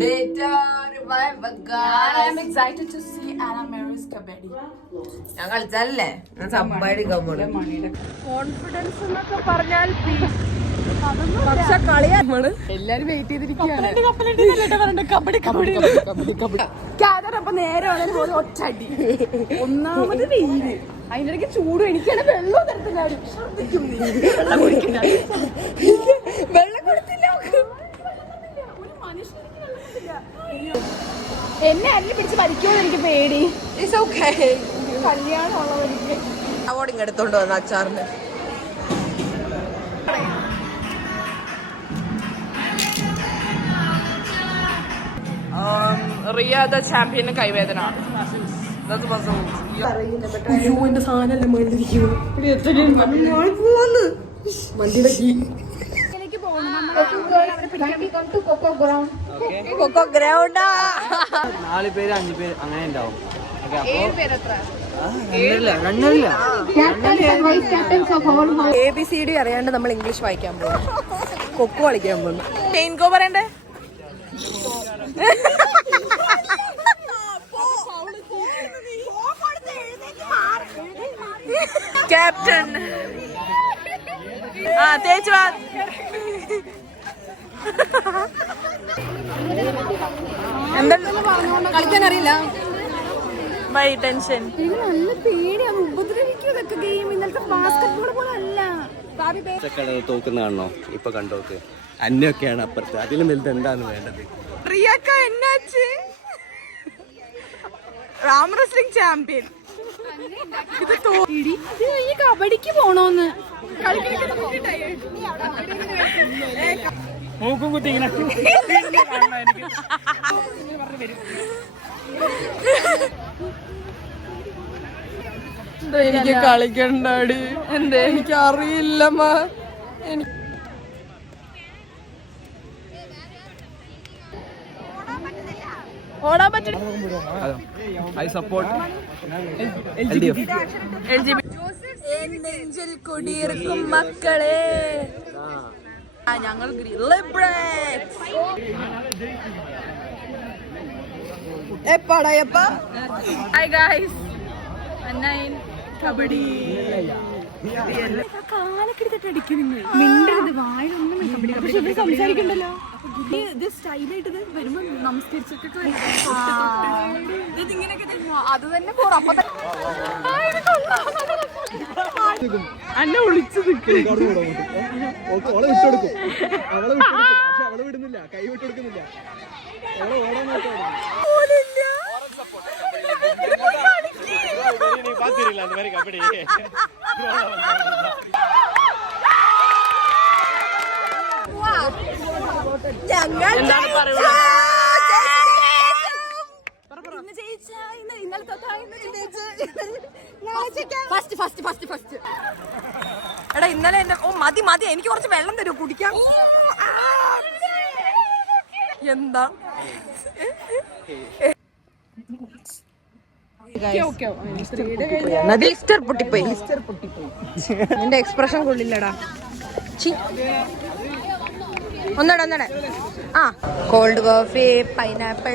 ഞാൻ കളിച്ചാലല്ലേ കോൺഫിഡൻസ് എന്നൊക്കെ പറഞ്ഞാൽ പക്ഷെ കളിയാ നമ്മള് എല്ലാരും വെയിറ്റ് ചെയ്തിരിക്കുകയാണ്. അപ്പൊ നേരെ ഒറ്റടി ഒന്നാമത് വെയില് അതിനിടയ്ക്ക് ചൂടും എനിക്കാണ് വെള്ളം തരത്തില്ലാരും വെള്ളം കൊടുത്തില്ല ഒരു മനുഷ്യനിക്ക് എന്നെ അല്ലി പിടിച്ച് മരിക്കുമെന്ന് എനിക്ക് പേടി. കല്യാണം ഉള്ളവർക്ക് അവാർഡിങ് എടുത്തോണ്ട് വന്ന അച്ചാറിന് റിയാദ ചാമ്പ്യന് കൈവേദന. എന്റെ സാധനം കൊക്കോ ഗ്രൗണ്ടാ 4 പേര് 5 പേര് അങ്ങനെ ഉണ്ടാവും. ABCD അറിയാണ്ട് നമ്മൾ ഇംഗ്ലീഷ് വായിക്കാൻ പോകും. കൊക്കോ കളിക്കാൻ പോകുന്നു. ചെയിൻകോ പറയണ്ടേ? ക്യാപ്റ്റൻ തേച്ചു എന്താ കളിക്കാൻ അറിയില്ല. ബൈ ടെൻഷൻ നല്ല പേടിയാണ്. ഉപദ്രവിക്കും ഇതൊക്കെ ഗെയിം. ഇന്നലത്തെ ബാസ്കറ്റ്ബോൾ പോലെ അല്ല. തോക്കുന്ന കാണണോ? ഇപ്പൊ കണ്ടോക്ക് അന്നൊക്കെയാണ് അപ്പുറത്ത്. അതിലും വലുത് എന്താണ് വേണ്ടത്? റിയാക്ക എന്നാച്ച് റാം റെസ്ലിംഗ് ചാമ്പ്യൻ. ഈ കബഡിക്ക് പോണോന്ന് മൂക്കും കുത്തി ഇങ്ങനെ എനിക്ക് കളിക്കണ്ടാടി. എന്താ എനിക്ക് അറിയില്ലമ്മ. ഓടാൻ പറ്റില്ല. നെഞ്ചിൽ കുടിയിരിക്കും മക്കളെ ഞങ്ങൾ കബഡി കാലക്കെടുത്തിട്ടടിക്കുന്നു. മിണ്ടരുത്, വായൊന്നും സംസാരിക്കണ്ടല്ലോ. ഇത് സ്റ്റൈലായിട്ട് വരുമ്പോ നമസ്കരിച്ചൊക്കെ അത് തന്നെ അന്നെ വിളിച്ചു വിടുന്നില്ല, കൈ വിട്ടെടുക്കുന്നില്ല. എടാ ഇന്നലെ എന്റെ മതി മതി എനിക്ക് കുറച്ച് വെള്ളം തരൂ കുടിക്കാം. എന്താ പൊട്ടിപ്പോയി. നിന്റെ എക്സ്പ്രഷൻ കൊള്ളില്ലടാ. ഒന്നട കോൾഡ് കോഫി, പൈനാപ്പിൾ.